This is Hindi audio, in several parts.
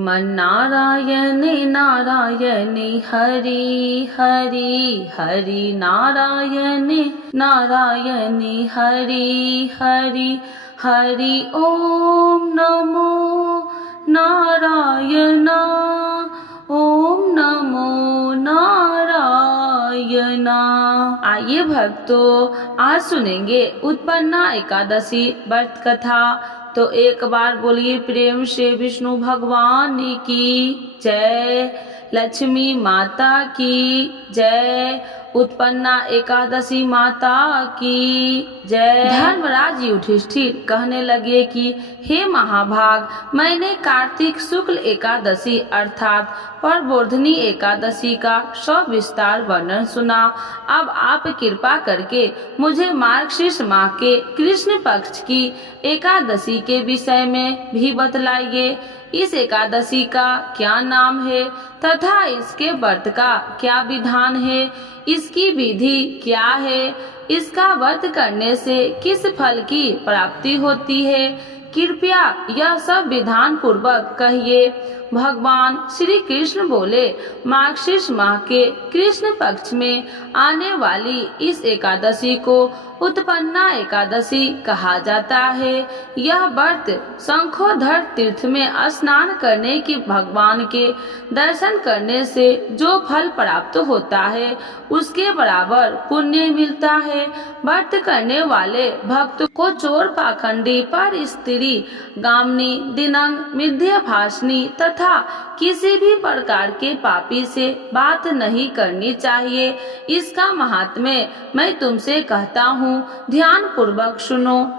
श्रीमन्नारायण नारायण हरि हरि हरि नारायण नारायण हरि हरि हरि ओम नमो नारायण ओम नमो नारायण। आइए भक्तों, आज सुनेंगे उत्पन्ना एकादशी व्रत कथा। तो एक बार बोलिए प्रेम से विष्णु भगवान की जय, लक्ष्मी माता की जय, उत्पन्ना एकादशी माता की जय। धर्मराज युधिष्ठिर कहने लगे कि हे महाभाग, मैंने कार्तिक शुक्ल एकादशी अर्थात प्रबोधिनी एकादशी का सविस्तार वर्णन सुना। अब आप कृपा करके मुझे मार्गशीर्ष माह के कृष्ण पक्ष की एकादशी के विषय में भी बतलाइए। इस एकादशी का क्या नाम है तथा इसके व्रत का क्या विधान है, इसकी विधि क्या है, इसका व्रत करने से किस फल की प्राप्ति होती है, कृपया यह सब विधान पूर्वक कहिए। भगवान श्री कृष्ण बोले, मार्गशीर्ष माह के कृष्ण पक्ष में आने वाली इस एकादशी को उत्पन्ना एकादशी कहा जाता है। यह व्रत शंखोधर तीर्थ में स्नान करने की भगवान के दर्शन करने से जो फल प्राप्त होता है उसके बराबर पुण्य मिलता है। व्रत करने वाले भक्त को चोर, पाखंडी, पर स्त्री, गामनी, दिनंग, मिथ्याभाषणी तथा किसी भी प्रकार के पापी से बात नहीं करनी चाहिए। इसका महात्म्य मैं तुमसे कहता हूँ, ध्यान पूर्वक सुनो।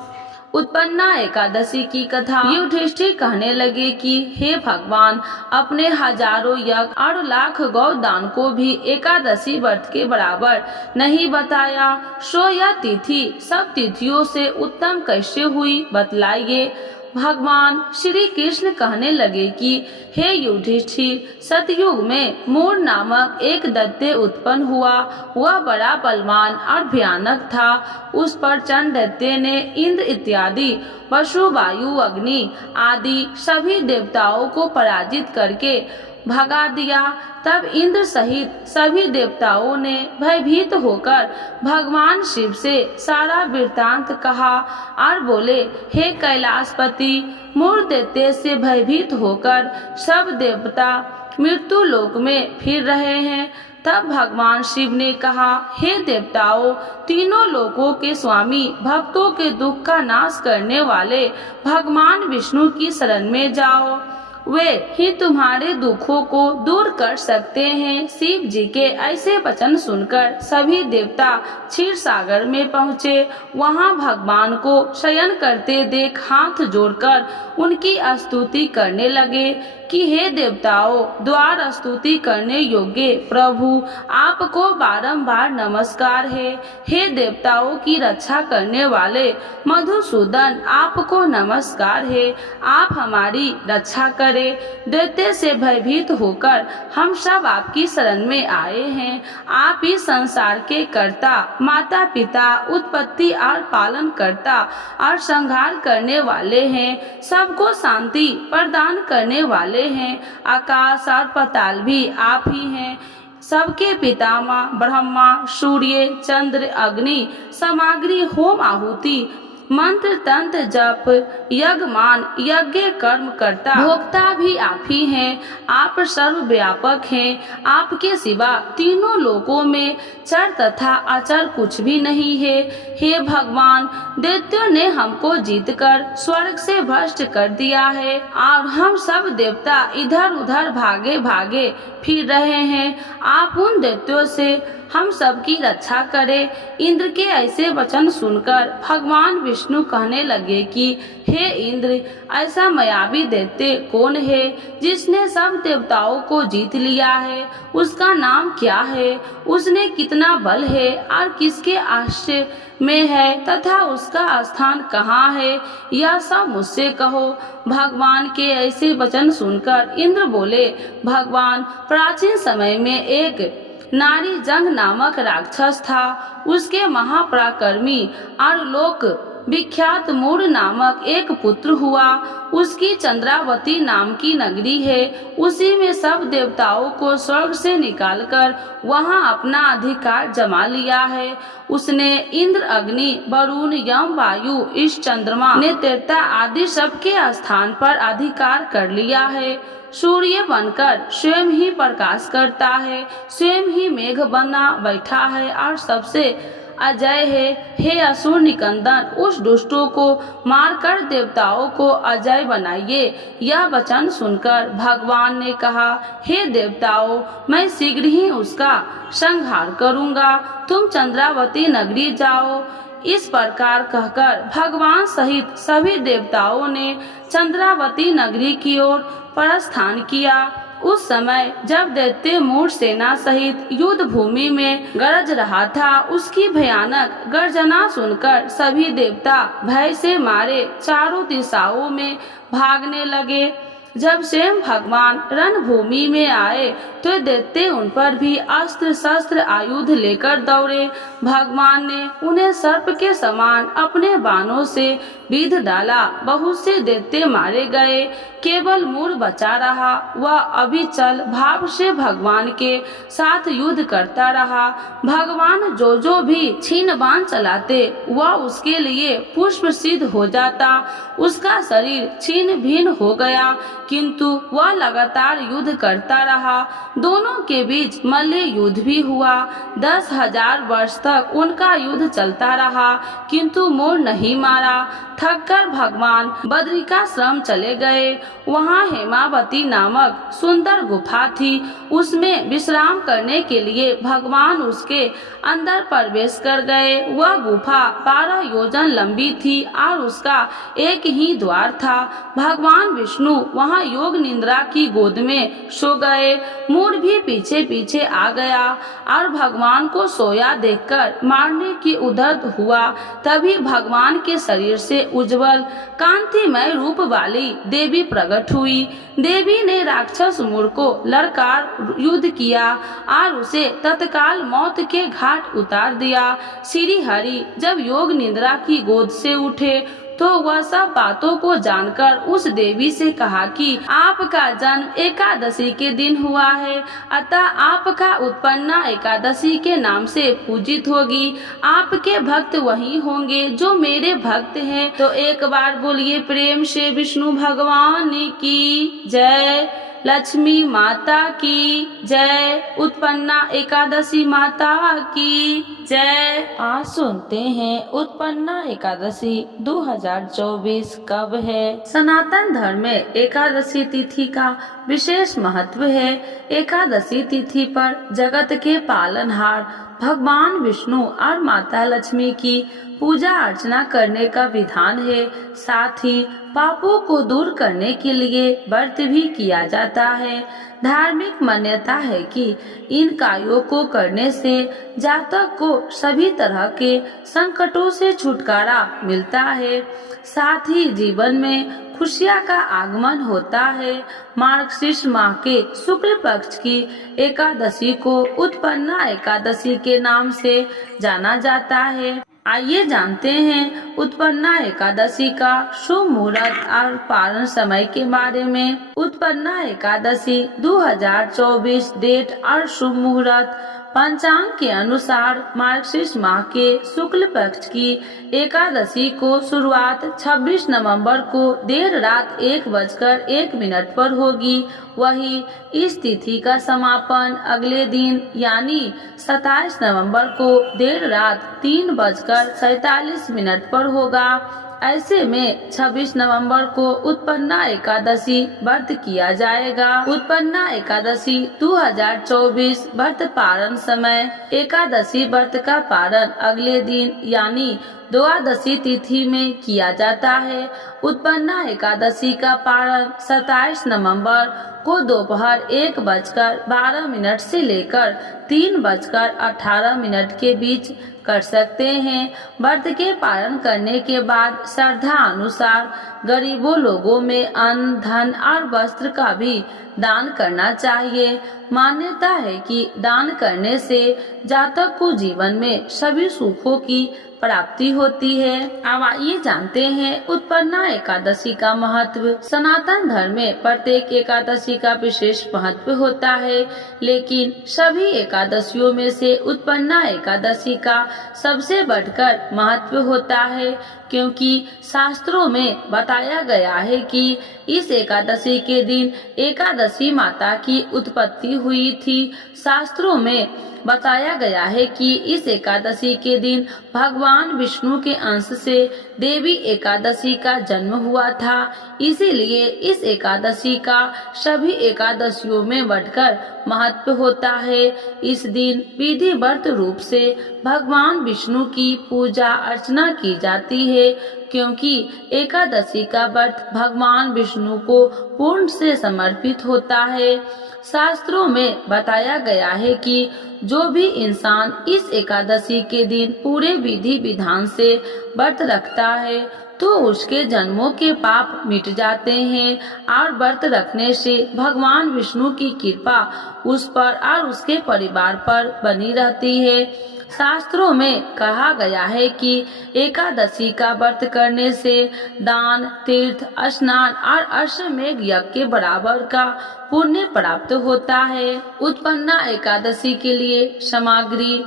उत्पन्ना एकादशी की कथा। युधिष्ठिर कहने लगे कि हे भगवान, अपने हजारों यज्ञ और लाख गौदान को भी एकादशी व्रत के बराबर नहीं बताया, सो यह तिथि सब तिथियों से उत्तम कैसे हुई बतलाइए। भगवान श्री कृष्ण कहने लगे कि हे युधिष्ठिर, सतयुग में मूर नामक एक दैत्य उत्पन्न हुआ। वह बड़ा बलवान और भयानक था। उस पर चंड दैत्य ने इंद्र इत्यादि वसु, वायु, अग्नि आदि सभी देवताओं को पराजित करके भगा दिया। तब इंद्र सहित सभी देवताओं ने भयभीत होकर भगवान शिव से सारा वृत्तांत कहा और बोले, हे कैलाशपति, मूर दैत्य से भयभीत होकर सब देवता मृत्यु लोक में फिर रहे हैं। तब भगवान शिव ने कहा, हे देवताओं, तीनों लोकों के स्वामी, भक्तों के दुख का नाश करने वाले भगवान विष्णु की शरण में जाओ, वे ही तुम्हारे दुखों को दूर कर सकते हैं। शिव जी के ऐसे वचन सुनकर सभी देवता क्षीर सागर में पहुँचे। वहाँ भगवान को शयन करते देख हाथ जोड़कर उनकी स्तुति करने लगे कि हे देवताओं, द्वार स्तुति करने योग्य प्रभु, आपको बारंबार नमस्कार है। हे देवताओं की रक्षा करने वाले मधुसूदन, आपको नमस्कार है। आप हमारी रक्षा करें। दैत्य से भयभीत होकर हम सब आपकी शरण में आए हैं। आप इस संसार के कर्ता, माता पिता, उत्पत्ति और पालन करता और संहार करने वाले हैं। सबको शांति प्रदान करने वाले हैं। आकाश और पाताल भी आप ही हैं। सबके पितामह ब्रह्मा, सूर्य, चंद्र, अग्नि, सामग्री, होम आहुति, मंत्र, तंत्र, जप, यज्ञमान, यज्ञ कर्म करता, भोक्ता भी आप ही हैं। आप सर्वव्यापक हैं। आपके सिवा तीनों लोकों में चर तथा अचर कुछ भी नहीं है। हे भगवान, दैत्यों ने हमको जीतकर स्वर्ग से भ्रष्ट कर दिया है और हम सब देवता इधर उधर भागे भागे फिर रहे हैं। आप उन दैत्यों से हम सबकी रक्षा करें। इंद्र के ऐसे वचन सुनकर भगवान विष्णु कहने लगे कि हे इंद्र, ऐसा मायावी दैत्य कौन है जिसने सब देवताओं को जीत लिया है? उसका नाम क्या है? उसने कितना बल है और किसके आश्रय में है तथा उसका स्थान कहाँ है? यह सब मुझसे कहो। भगवान के ऐसे वचन सुनकर इंद्र बोले, भगवान, प्राचीन समय में एक नारी जंग नामक राक्षस था। उसके महापराक्रमी और लोक विख्यात मूढ़ नामक एक पुत्र हुआ। उसकी चंद्रावती नाम की नगरी है। उसी में सब देवताओं को स्वर्ग से निकालकर वहां अपना अधिकार जमा लिया है। उसने इंद्र, अग्नि, वरुण, यम, वायु, इस चंद्रमा ने त्रेता आदि सबके स्थान पर अधिकार कर लिया है। सूर्य बनकर स्वयं ही प्रकाश करता है, स्वयं ही मेघ बना बैठा है और सबसे अजय है। हे असुर निकंदन, उस दुष्टों को मारकर देवताओं को अजय बनाइए। यह वचन सुनकर भगवान ने कहा, हे देवताओं, मैं शीघ्र ही उसका संहार करूंगा। तुम चंद्रावती नगरी जाओ। इस प्रकार कहकर भगवान सहित सभी देवताओं ने चंद्रावती नगरी की ओर प्रस्थान किया। उस समय जब दैत्य मूढ़ सेना सहित युद्ध भूमि में गरज रहा था, उसकी भयानक गर्जना सुनकर सभी देवता भय से मारे चारों दिशाओं में भागने लगे। जब स्वयं भगवान रणभूमि में आए तो दैत्य उन पर भी अस्त्र शस्त्र आयुध लेकर दौड़े। भगवान ने उन्हें सर्प के समान अपने बाणों से बीध डाला। बहुत से दैत्य मारे गए, केवल मूढ़ बचा रहा। वह अविचल भाव से भगवान के साथ युद्ध करता रहा। भगवान जो जो भी छीन बाण चलाते वह उसके लिए पुष्प सिद्ध हो जाता। उसका शरीर छीन भिन्न हो गया, किंतु वह लगातार युद्ध करता रहा। दोनों के बीच मल्ल युद्ध भी हुआ। 10,000 वर्ष तक उनका युद्ध चलता रहा, किंतु मोर नहीं मारा। थककर भगवान बद्रिकाश्रम चले गए। वहाँ हेमावती नामक सुंदर गुफा थी। उसमें विश्राम करने के लिए भगवान उसके अंदर प्रवेश कर गए। वह गुफा 12 योजन लंबी थी और उसका एक ही द्वार था। भगवान विष्णु वहाँ योग निद्रा की गोद में सो गए। मूढ़ भी पीछे पीछे आ गया और भगवान को सोया देखकर मारने की उद्यत हुआ। तभी भगवान के शरीर से उज्जवल कांतिमय रूप वाली देवी प्रकट हुई। देवी ने राक्षस मूढ़ को लड़कार युद्ध किया और उसे तत्काल मौत के घाट उतार दिया। श्री हरि जब योग निद्रा की गोद से उठे तो वह सब बातों को जानकर उस देवी से कहा कि आपका जन्म एकादशी के दिन हुआ है, अतः आपका उत्पन्ना एकादशी के नाम से पूजित होगी। आपके भक्त वही होंगे जो मेरे भक्त हैं। तो एक बार बोलिए प्रेम से विष्णु भगवान की जय, लक्ष्मी माता की जय, उत्पन्ना एकादशी माता की जय। आज सुनते हैं उत्पन्ना एकादशी 2024 कब है। सनातन धर्म में एकादशी तिथि का विशेष महत्व है। एकादशी तिथि पर जगत के पालनहार भगवान विष्णु और माता लक्ष्मी की पूजा अर्चना करने का विधान है। साथ ही पापों को दूर करने के लिए व्रत भी किया जाता है। धार्मिक मान्यता है कि इन कार्यों को करने से जातक को सभी तरह के संकटों से छुटकारा मिलता है। साथ ही जीवन में खुशियाँ का आगमन होता है। मार्गशीर्ष माह के शुक्ल पक्ष की एकादशी को उत्पन्ना एकादशी के नाम से जाना जाता है। आइए जानते हैं उत्पन्ना एकादशी का शुभ मुहूर्त और पारण समय के बारे में। उत्पन्ना एकादशी 2024 डेट और शुभ मुहूर्त। पंचांग के अनुसार मार्गशीर्ष माह के शुक्ल पक्ष की एकादशी को शुरुआत 26 नवंबर को देर रात 1:01 पर होगी। वही इस तिथि का समापन अगले दिन यानी 27 नवंबर को देर रात 3:47 पर होगा। ऐसे में 26 नवंबर को उत्पन्ना एकादशी व्रत किया जाएगा। उत्पन्ना एकादशी 2024 व्रत पारण समय। एकादशी व्रत का पारण अगले दिन यानी द्वादशी तिथि में किया जाता है। उत्पन्ना एकादशी का पारण 27 नवंबर को दोपहर 1:12 से लेकर 3:18 के बीच कर सकते हैं। व्रत के पालन करने के बाद श्रद्धा अनुसार गरीबों लोगों में अन्न, धन और वस्त्र का भी दान करना चाहिए। मान्यता है कि दान करने से जातक को जीवन में सभी सुखों की प्राप्ति होती है। अब आइए जानते हैं उत्पन्ना एकादशी का महत्व। सनातन धर्म में प्रत्येक एकादशी का विशेष महत्व होता है, लेकिन सभी एकादशियों में से उत्पन्ना एकादशी का सबसे बढ़कर महत्व होता है, क्योंकि शास्त्रों में बताया गया है कि इस एकादशी के दिन एकादशी माता की उत्पत्ति हुई थी। शास्त्रों में बताया गया है कि इस एकादशी के दिन भगवान विष्णु के अंश से देवी एकादशी का जन्म हुआ था। इसीलिए इस एकादशी का सभी एकादशियों में बढ़कर महत्व होता है। इस दिन विधिवत रूप से भगवान विष्णु की पूजा अर्चना की जाती है, क्योंकि एकादशी का व्रत भगवान विष्णु को पूर्ण से समर्पित होता है। शास्त्रों में बताया गया है कि जो भी इंसान इस एकादशी के दिन पूरे विधि विधान से व्रत रखता है तो उसके जन्मों के पाप मिट जाते हैं और व्रत रखने से भगवान विष्णु की कृपा उस पर और उसके परिवार पर बनी रहती है। शास्त्रों में कहा गया है कि एकादशी का व्रत करने से दान, तीर्थ, स्नान और अश्वमेध यज्ञ के बराबर का पुण्य प्राप्त होता है। उत्पन्ना एकादशी के लिए सामग्री: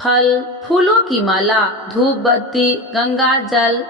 फल, फूलों की माला, धूप बत्ती, गंगा जल,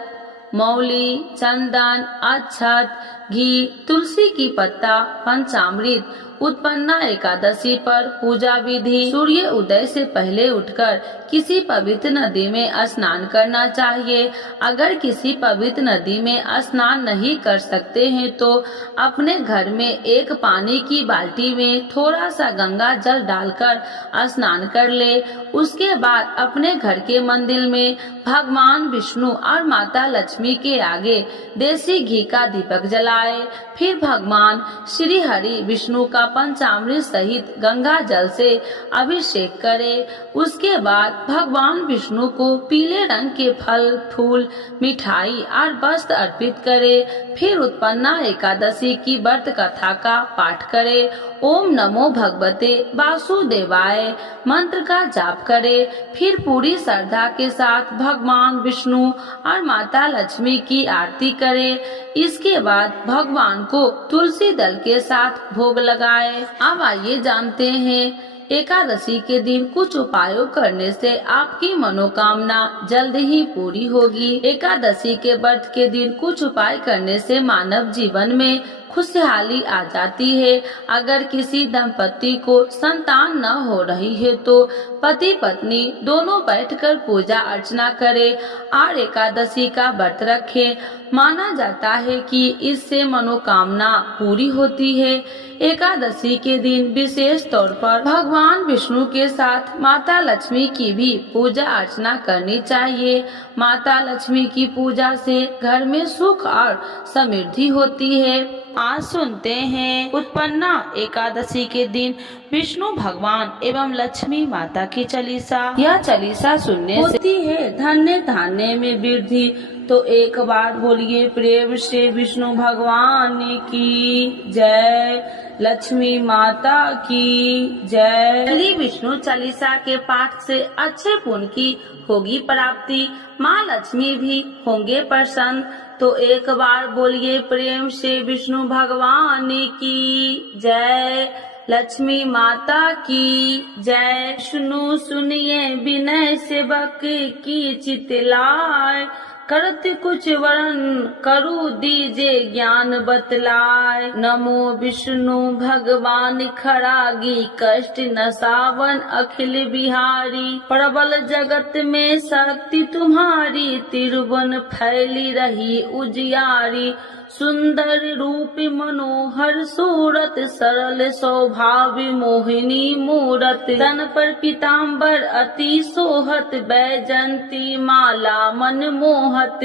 मौली, चंदन, अक्षत, घी, तुलसी की पत्ता, पंचामृत। उत्पन्ना एकादशी पर पूजा विधि: सूर्य उदय से पहले उठकर किसी पवित्र नदी में स्नान करना चाहिए। अगर किसी पवित्र नदी में स्नान नहीं कर सकते हैं तो अपने घर में एक पानी की बाल्टी में थोड़ा सा गंगा जल डालकर स्नान कर ले। उसके बाद अपने घर के मंदिर में भगवान विष्णु और माता लक्ष्मी के आगे देसी घी का दीपक जलाए। फिर भगवान श्री हरि विष्णु का पंचामृत सहित गंगा जल से अभिषेक करे। उसके बाद भगवान विष्णु को पीले रंग के फल, फूल, मिठाई और वस्त्र अर्पित करे। फिर उत्पन्ना एकादशी की व्रत कथा का पाठ करे। ओम नमो भगवते वासुदेवाय मंत्र का जाप करे। फिर पूरी श्रद्धा के साथ भगवान विष्णु और माता लक्ष्मी की आरती करे। इसके बाद भगवान को तुलसी दल के साथ भोग लगाए। अब आइए जानते हैं एकादशी के दिन कुछ उपायों करने से आपकी मनोकामना जल्द ही पूरी होगी। एकादशी के व्रत के दिन कुछ उपाय करने से मानव जीवन में खुशहाली आ जाती है। अगर किसी दंपति को संतान न हो रही है तो पति पत्नी दोनों बैठकर पूजा अर्चना करें और एकादशी का व्रत रखें। माना जाता है कि इससे मनोकामना पूरी होती है। एकादशी के दिन विशेष तौर पर भगवान विष्णु के साथ माता लक्ष्मी की भी पूजा अर्चना करनी चाहिए। माता लक्ष्मी की पूजा से घर में सुख और समृद्धि होती है। आज सुनते हैं उत्पन्ना एकादशी के दिन विष्णु भगवान एवं लक्ष्मी माता की चालीसा। यह चालीसा सुनने से होती है धन्य धान्य में वृद्धि। तो एक बार बोलिए प्रेम से विष्णु भगवान की जय, लक्ष्मी माता की जय। श्री विष्णु चालीसा के पाठ से अच्छे पुण्य की होगी प्राप्ति, माँ लक्ष्मी भी होंगे प्रसन्न। तो एक बार बोलिए प्रेम से विष्णु भगवान की जय, लक्ष्मी माता की जय। सुनो सुनिए विनय सेवक की चितलाय, करत कुछ वरण करु दीजे ज्ञान बतलाय। नमो विष्णु भगवान खरागी कष्ट नसावन अखिल बिहारी। प्रबल जगत में शक्ति तुम्हारी, तिरुवन फैली रही उजियारी। सुंदर रूप मनोहर सूरत, सरल स्वभाव मोहिनी मूरत। तन पर पीताम्बर अति सोहत, बैजंती माला मन मोहत।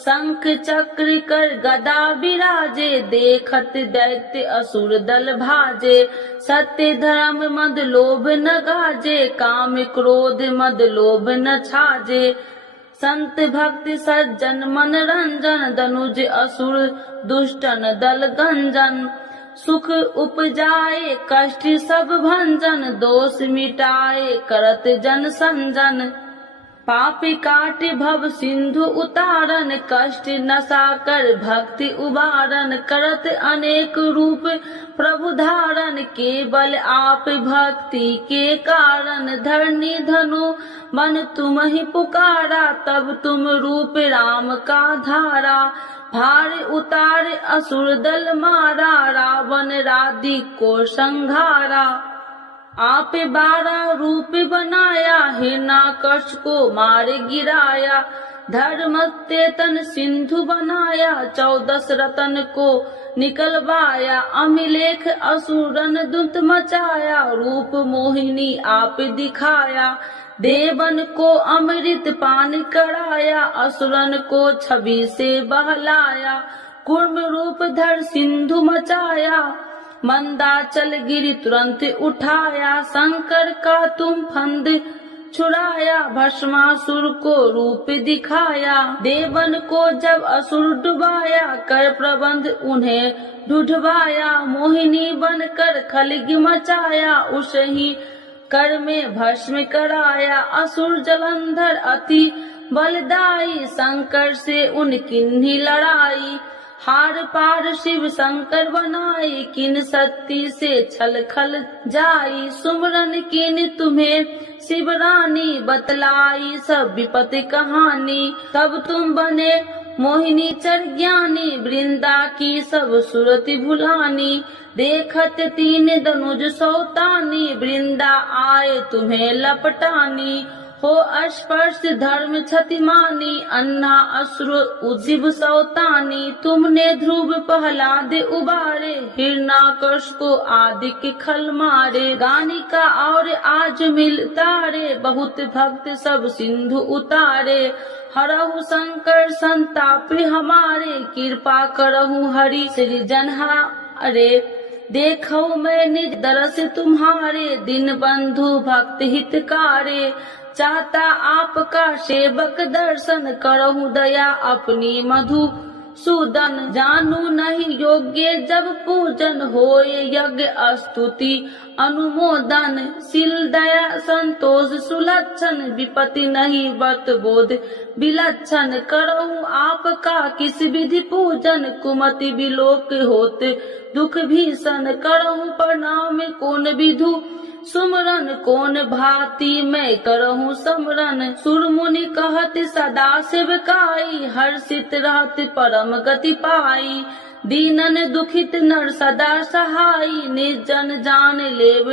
शंख चक्र कर गदा विराजे, देखत दैत्य असुर दल भाजे। सत्य धर्म मद लोभ न गाजे, काम क्रोध मद लोभ न छाजे। संत भक्त सज्जन मन रंजन, दनुज असुर दुष्टन दल गंजन। सुख उपजाए कष्ट सब भंजन, दोष मिटाए करत जन संजन। पाप काट भव सिंधु उतारन, कष्ट नशा कर भक्ति उबारन, करत अनेक रूप प्रभु धारण, केवल आप भक्ति के कारण, धरनी धनु मन तुम ही पुकारा, तब तुम रूप राम का धारा, भार उतार असुर दल मारा, रावण राधि को संघारा, आप 12 रूप बनाया, हिरण्याकश को मार गिराया, धर्म तेतन सिंधु बनाया, 14 रतन को निकलवाया, अमिलेख असुरन दुत मचाया, रूप मोहिनी आप दिखाया, देवन को अमृत पान कराया, असुरन को छवि से बहलाया, कूर्म रूप धर सिंधु मचाया, मंदाचल गिरी तुरंत उठाया, शंकर का तुम फंद छुड़ाया, भस्मासुर को रूप दिखाया, देवन को जब असुर डुबाया, कर प्रबंध उन्हें ढूंढवाया, मोहिनी बनकर खलगी मचाया, उस ही कर में भस्म कराया, असुर जलंधर अति बलदाई, शंकर से उनकी लड़ाई, हार पार शिव शंकर बनाई, किन शक्ति से छल खल जाई, सुमरन किन तुम्हें शिव रानी, बतलाई सब विपत्ति कहानी, तब तुम बने मोहिनी चर ज्ञानी, वृंदा की सब सुरति भुलानी, देखत 3 धनुज सौतानी, वृंदा आए तुम्हें लपटानी, हो स्पर्श धर्म क्षतिमानी, अन्ना असुर उज्जीव सौतानी, तुमने ध्रुव प्रहलाद उबारे, हिरण्याकश को आदि के खल मारे, गानिका और आज मिल तारे, बहुत भक्त सब सिंधु उतारे, हरहु शंकर संताप हमारे, कृपा करहु हरि श्री जनहारे, देखो मैं निज दरस तुम्हारे, दिन बंधु भक्त हितकारे, चाहता आपका सेवक दर्शन, करहु दया अपनी मधु सूदन, जानू नहीं योग्य जब पूजन, होए यज्ञ स्तुति अनुमोदन, शील दया संतोष सुलक्षण, विपत्ति नहीं व्रत बोध विलक्षण, करहु आपका किस विधि पूजन, कुमति विलोक होते दुख भीषण, करहु प्रणाम कौन विधु सुमरन, कौन भांति मैं करहूँ समरन, सुर मुनि कहत सदा सेवकाई, हर्षित रहत परम गति पाई, दीनन दुखित नर सदा सहाई, निर्जन जान लेव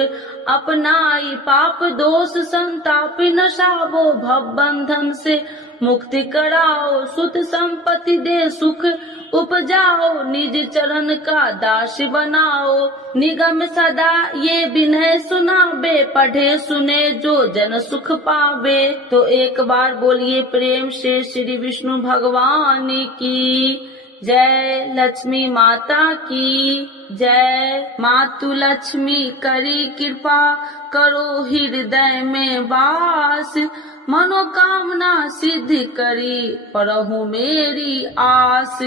अपनाई, पाप दोष संताप नसावो, भव बंधन से मुक्ति कराओ, सुत संपत्ति दे सुख उपजाओ, निज चरण का दास बनाओ, निगम सदा ये विनय सुनावे, पढ़े सुने जो जन सुख पावे। तो एक बार बोलिए प्रेम से श्री विष्णु भगवान की जय, लक्ष्मी माता की जय। मातु लक्ष्मी करी कृपा, करो हृदय में वास, मनोकामना सिद्ध करी परहु मेरी आस,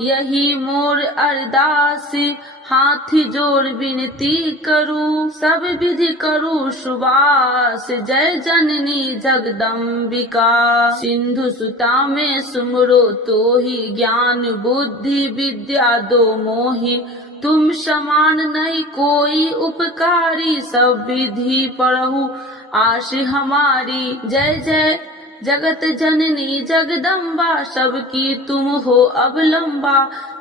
यही मोर अरदास हाथ जोड़ विनती करूं, सब विधि करूं सुवास, जय जननी जगदम्बिका, सिंधु सुता में सुमरो तो ही, ज्ञान बुद्धि विद्या दो मोहि, तुम समान नहीं कोई उपकारी, सब विधि पढ़ू आश हमारी, जय जय जगत जननी जगदम्बा, सबकी तुम हो अवलंबा,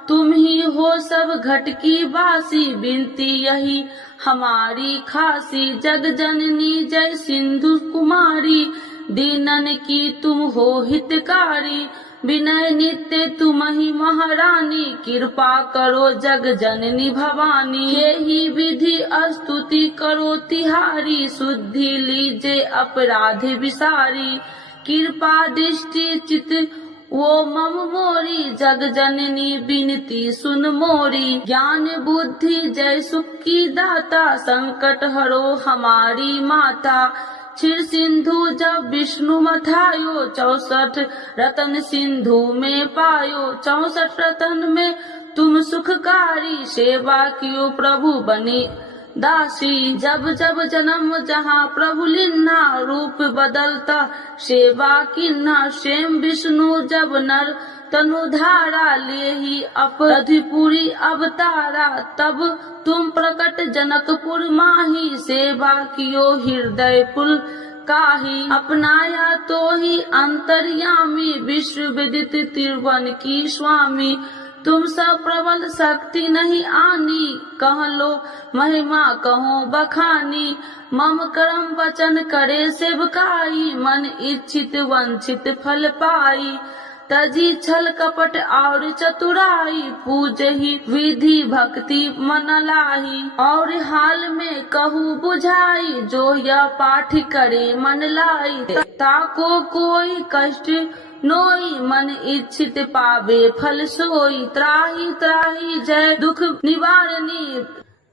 तुम ही हो सब घट की वासी, विनती यही हमारी खासी, जग जननी जय सिंधु कुमारी, दीनन की तुम हो हितकारी, विनय नित्य तुम ही महारानी, कृपा करो जग जननी भवानी, यही विधि स्तुति करो तिहारी, शुद्धि लीजे अपराध विसारी, कृपा दृष्टि चित वो मम मोरी, जग जननी बिनती सुन मोरी, ज्ञान बुद्धि जय सुख की दाता, संकट हरो हमारी माता, क्षीर सिंधु जब विष्णु मथायो, 64 रतन सिंधु में पायो, 64 रतन में तुम सुखकारी, सेवा कियो प्रभु बने दासी। जब जब जन्म जहाँ प्रभु लिन्हा, रूप बदलता सेवा किन्हा। स्वयं विष्णु जब नर तनु धारा, ले ही अपधिपुरी अवतारा। तब तुम प्रकट जनकपुर माही, सेवा कियो हृदय पुल काही। अपनाया तो ही अंतर्यामी, विश्व विदित त्रिभुवन की स्वामी। तुम सब प्रबल शक्ति नहीं आनी, कह लो महिमा कहो बखानी। मम कर्म वचन करे सेवकाई, मन इच्छित वंचित फल पाई। तजी छल कपट और चतुराई, पूज ही विधि भक्ति मन लाही। और हाल में कहूँ बुझाई, जो यह पाठ करे मन लाई। ताको कोई कष्ट नोई, मन इच्छित पावे फल सोई। त्राही त्राही जय दुख निवारणी,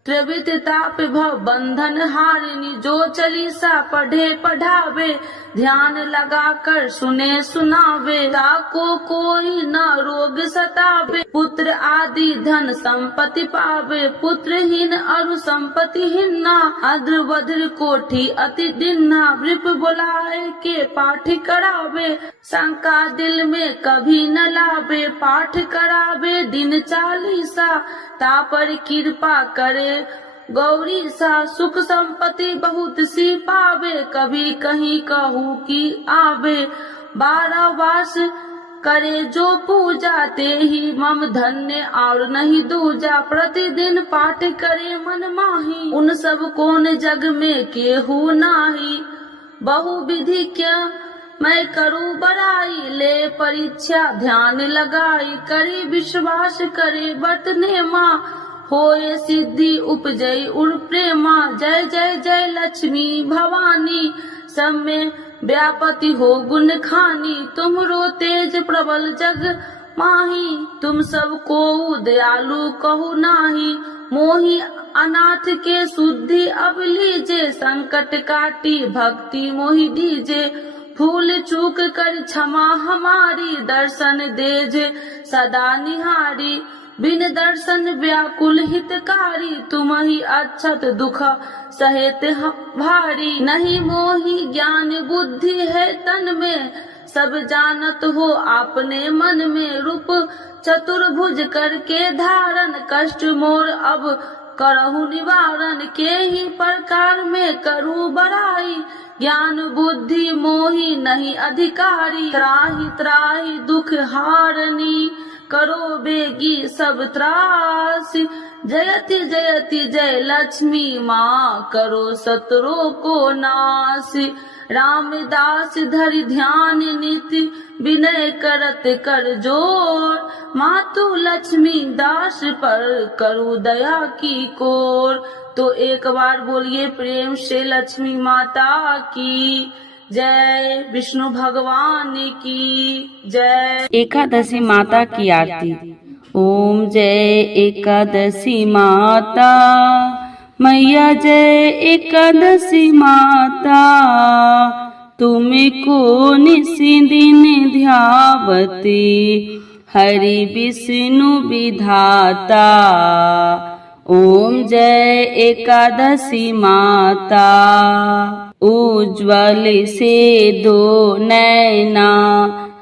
त्रिविध ताप भव बंधन हारिणी। जो चालीसा पढ़े पढ़ावे, ध्यान लगा कर सुने सुनावे। ताको कोई न रोग सतावे, पुत्र आदि धन संपत्ति पावे। पुत्रहीन अरु संपत्तिहीन, अद्र वज्र कोठी अति दिन्ना। वृप बुलाए के पाठ करावे, शंका दिल में कभी न लावे। पाठ करावे दिन चालीसा, तापर कृपा करे गौरी सा। सुख संपत्ति बहुत सी पावे, कभी कहीं कहूँ की आवे। 12 वास करे जो पूजा, ते ही मम धन्य और नहीं दूजा। प्रतिदिन पाठ करे मन माही, उन सब कौन जग में केहू नाही। बहु विधि क्या मैं करूँ बड़ाई, ले परीक्षा ध्यान लगाई। करे विश्वास करे बरतने माँ, होए सिद्धि उपजय उर प्रेमा। जय जय जय लक्ष्मी भवानी, सब में व्यापति हो गुण खानी। तुमरो तेज प्रबल जग माही, तुम सब को दयालु कहू नाही। मोही अनाथ के शुद्धि अब लीजे, संकट काटी भक्ति मोहि दीजे। भूल चूक कर क्षमा हमारी, दर्शन देजे सदा निहारी। बिन दर्शन व्याकुल हितकारी, तुम ही अक्षत दुख सहेत भारी। नहीं मोहि ज्ञान बुद्धि है तन में, सब जानत हो आपने मन में। रूप चतुर्भुज करके धारण, कष्ट मोर अब करहु निवारण। के ही प्रकार में करूँ बड़ाई, ज्ञान बुद्धि मोहि नहीं अधिकारी। त्राहि त्राहि दुख हारनी, करो बेगी सब त्रासी। जयति जयति जय लक्ष्मी माँ, करो शत्रु को नासी। रामदास धरि ध्यान नीति, विनय करत कर जोर। मातु लक्ष्मी दास पर करू दया की कोर। तो एक बार बोलिए प्रेम से लक्ष्मी माता की जय, विष्णु भगवान की जय। एकादशी माता की आरती। ओम जय एकादशी माता मैया, जय एकादशी माता। तुमको निसी दिन ध्यावती, हरि विष्णु विधाता। ओम जय एकादशी माता। उज्ज्वल से दो नैना,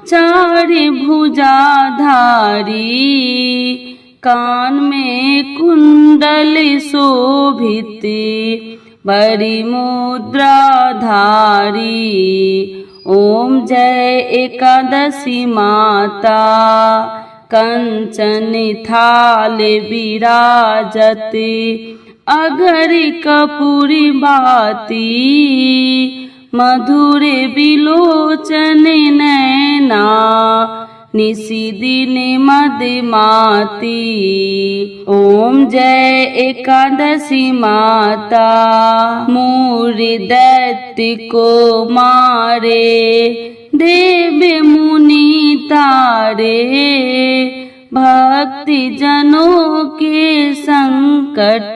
चार भुजाधारी। कान में कुंडल शोभित, बड़ी मुद्रा धारी। ओम जय एकादशी माता। कंचन थाल विराजत, अगर कपूरी बाती। मधुर बिलोचन नैना, निसी दिन मदमाती। ओम जय एकादशी माता। मूर दैत्य को मारे, देव मुनि तारे। भक्ति जनों के संकट,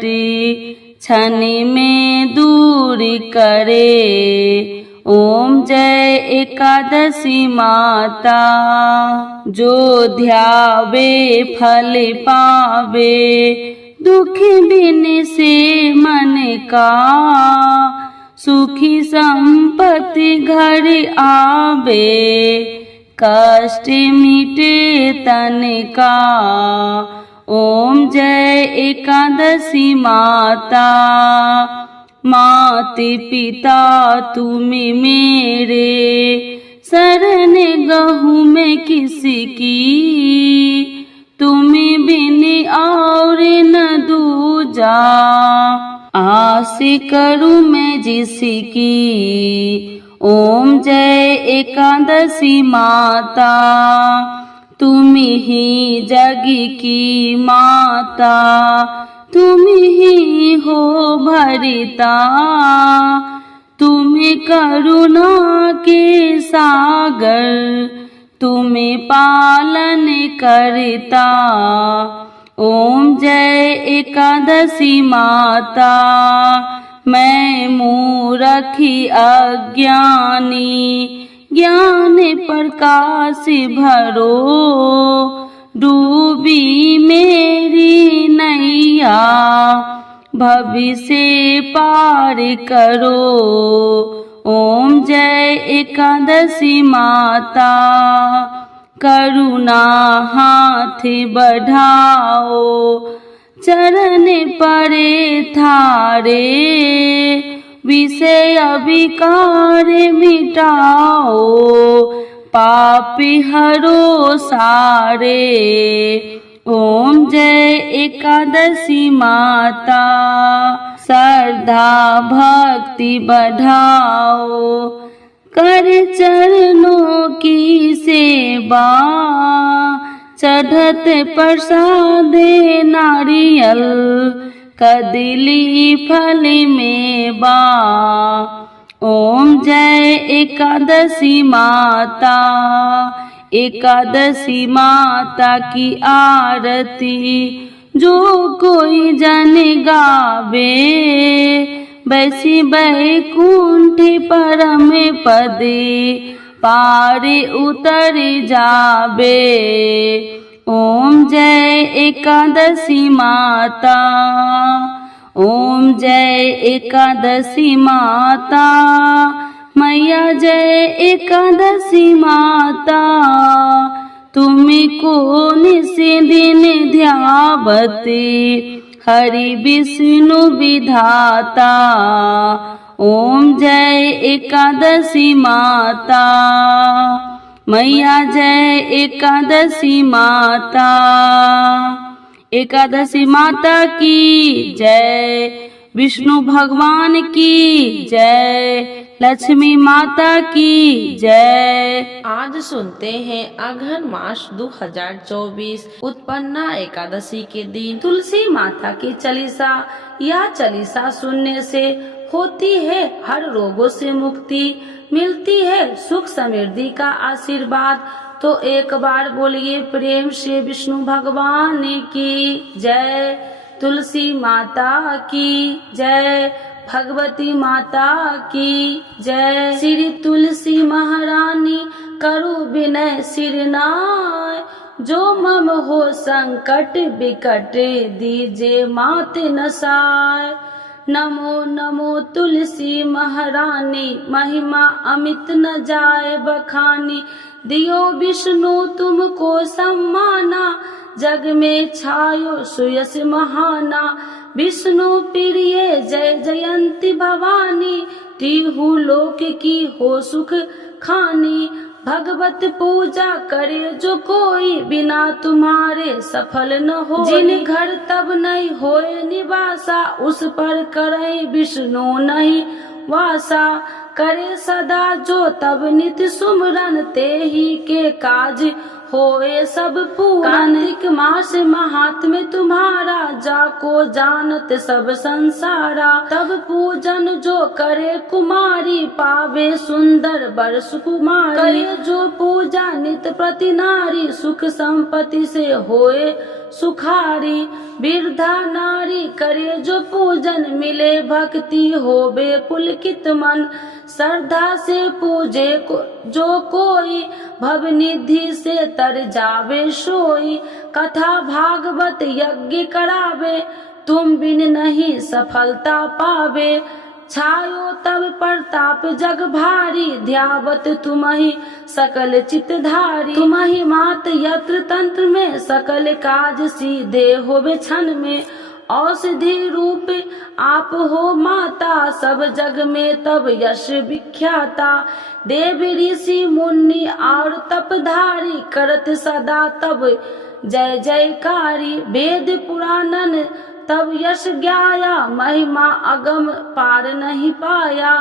क्षण में दूर करे। ओम जय एकादशी माता। जो ध्यावे फल पावे, दुख बिन से मन का, सुखी संपत्ति घर आवे, कष्ट मिटे तन का। ओम जय एकादशी माता, माते पिता तुम मेरे, शरण गहूँ मैं किसकी, तुम बिन और न दूजा, आस करूँ मैं जिसकी। ओम जय एकादशी माता, तुम ही जग की माता, तुम ही हो भरिता, तुम करुणा के सागर, तुम पालन करता। ओम जय एकादशी माता, मैं मूरखी अज्ञानी, ज्ञान प्रकाश भरो, डूबी मेरी नैया, भविष्य पार करो। ओम जय एकादशी माता, करुणा हाथ बढ़ाओ, चरण परे थारे, विषय अविकार मिटाओ, पापी हरो सारे। ओम जय एकादशी माता, श्रद्धा भक्ति बढ़ाओ, कर चरणों की सेवा, चढ़त प्रसाद नारियल, कदली फल मेवा। ओम जय एकादशी माता, एकादशी माता की आरती जो कोई जन गावे, बैसी बैकुंठ परम पदे, पार उतर जावे। ओम जय एकादशी माता, ओम जय एकादशी माता, मैया जय एकादशी माता, तुमको निस दिन ध्यावते, हरि विष्णु विधाता। ओम जय एकादशी माता, मैया जय एकादशी माता। एकादशी माता की जय, विष्णु भगवान की जय, लक्ष्मी माता की जय। आज सुनते हैं अघन मास 2024 उत्पन्ना एकादशी के दिन तुलसी माता की चालीसा। यह चालीसा सुनने से होती है हर रोगों से मुक्ति, मिलती है सुख समृद्धि का आशीर्वाद। तो एक बार बोलिए प्रेम से विष्णु भगवान की जय, तुलसी माता की जय, भगवती माता की जय। श्री तुलसी महारानी करो विनय सिरनाय, जो मम हो संकट विकट दीजे मात नसाय। नमो नमो तुलसी महारानी, महिमा अमित न जाए बखानी, दियो विष्णु तुमको सम्माना, जग में छायो सुयस महाना। विष्णु प्रिय जय जयंती भवानी, तिहु लोक की हो सुख खानी। भगवत पूजा करे जो कोई, बिना तुम्हारे सफल न हो। जिन घर तब नहीं होए निवासा, उस पर करे विष्णु नहीं वासा। करे सदा जो तब नित सुमरन, ते ही के काज होए सब पूरन। कार्तिक मास महात्म्य तुम्हारा, जाको जानत सब संसारा। तब पूजन जो करे कुमारी, पावे सुंदर बर सुकुमारी। करे जो पूजा नित प्रति नारी, सुख संपत्ति से होए सुखारी। वृद्धा नारी करे जो पूजन, मिले भक्ति होवे पुलकित मन। श्रद्धा से पूजे जो कोई, भव निधि से तर जावे सोई। कथा भागवत यज्ञ करावे, तुम बिन नहीं सफलता पावे। छायो तब प्रताप जग भारी, ध्यावत तुम्हि सकल चितधारी। तुम्हि मात यत्र तंत्र में, सकल काज सीधे होवे क्षण में। औषधि रूप आप हो माता, सब जग में तब यश विख्याता। देव ऋषि मुनि और तपधारी, करत सदा तब जय जयकारी। वेद पुराणन तब यश ज्ञाया, महिमा अगम पार नहीं पाया।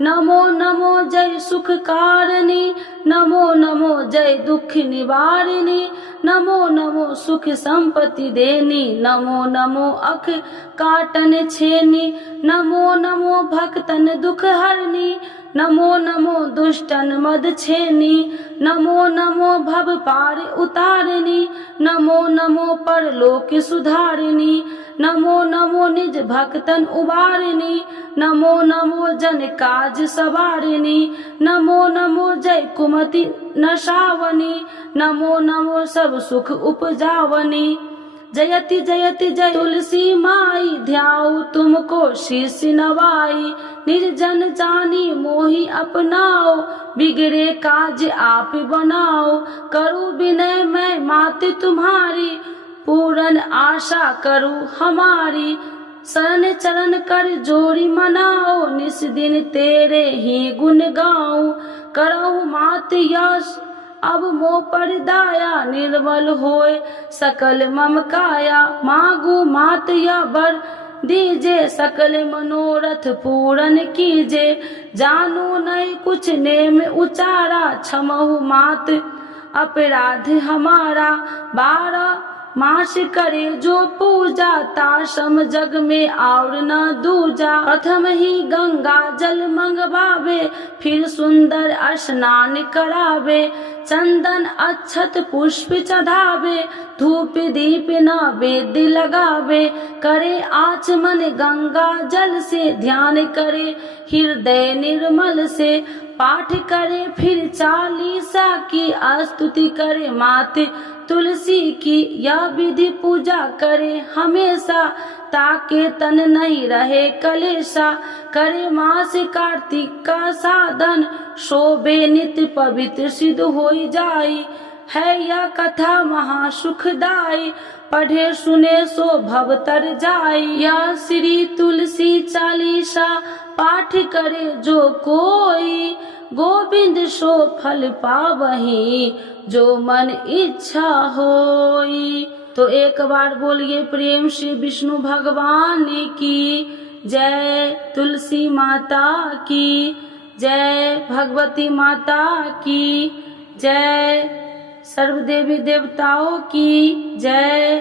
नमो नमो जय सुख कारिणी, नमो नमो जय दुख निवारिणी। नमो नमो सुख संपत्ति देनी, नमो नमो अख काटन छेनी। नमो नमो भक्तन दुख हरनी, नमो नमो दुष्टन मद छेनी। नमो नमो भव पार उतारिणी, नमो नमो परलोक सुधारिणी। नमो नमो निज भक्तन उबारिणी, नमो नमो जन काज सवारिणी। नमो नमो जय कुमति नशावनी, नमो नमो सब सुख उपजावनी। जयति जयति जय तुलसी माई, ध्याऊ तुमको शीश नवाई। निर्जन जानी मोहि अपनाओ, बिगड़े काज आप बनाओ। करूँ विनय मैं माते तुम्हारी, पूरन आशा करूँ हमारी। शरण चरण कर जोरी मनाओ, निस दिन तेरे ही गुण गाऊं। करहु मात यश अब मोह पर दाया, निर्मल होए सकल मम काया। मांगू मात या वर दीजे, सकल मनोरथ पूरन कीजे। जानू नहीं कुछ नेम उचारा, क्षमहु मात अपराध हमारा। 12 मास करे जो पूजा, ताशम जग में और न दूजा। प्रथम ही गंगा जल मंगवावे, फिर सुंदर स्नान करावे। चंदन अक्षत पुष्प चढ़ावे, धूप दीप नैवेद्य लगावे। करे आचमन गंगा जल से, ध्यान करे हृदय निर्मल से। पाठ करे फिर 40 की, स्तुति करे माते तुलसी की। यह विधि पूजा करे हमेशा, ताके तन नहीं रहे कलेशा। करे मास कार्तिक का साधन, शोभे नित्य पवित्र सिद्ध होई जाई। है यह कथा महासुखदाई, पढ़े सुने सो भव तर जाई। यह श्री तुलसी चालीसा, पाठ करे जो कोई। गोविंद सो फल पावही, जो मन इच्छा होई। तो एक बार बोलिए प्रेम से विष्णु भगवान की जय, तुलसी माता की जय, भगवती माता की जय, सर्व देवी देवताओं की जय।